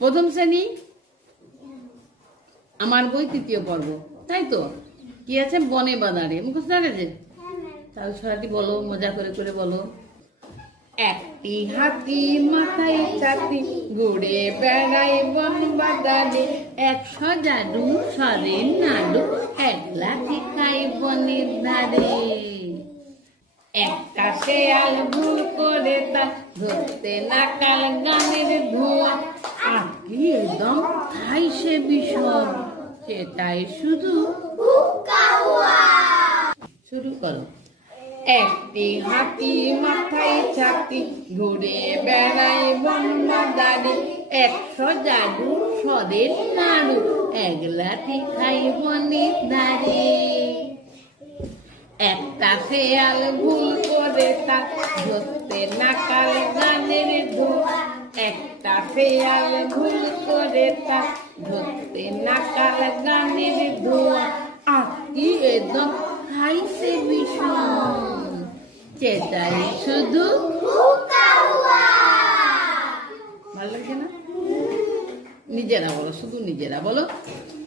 প্রথম শ্রেণী আমার বই তৃতীয় পর্ব, তাই তো? কি আছে? বনে বাদারে মুখস্থ আছে। তাহলে ছড়াটি বলো, মজা করে করে বলো। একটি হাতি মাথায় ছাতি, ঘুরে বেড়ায় বন বাদারে, 100 জাদু সরে নাড়ু, একলা খাই বনের ধারে। একটা শেয়াল ভুল করে তার ধরতে নাকাল গানের ধোঁয়া, আর কি একদম খাই সে বিষম, সেটাই শুধু শুরু করো। একটি হাতি মাথায় ছাতি, ঘুরে বেড়ায় বন বাদারে, 100 জাদু সরের নাড়ু, একলাটি খাই বনের ধারে। একটা শেয়াল ভুল করে তার ধরতে নাকাল গানের ধোঁয়া, একটা শেয়াল ভুল করে তার ধরতে নাকাল গানের ধোঁয়া, আর কি একদম খাইছে বিষম, সেটাই শুধু। ভালো লাগছে না? নিজেরা বলো, শুধু নিজেরা বলো।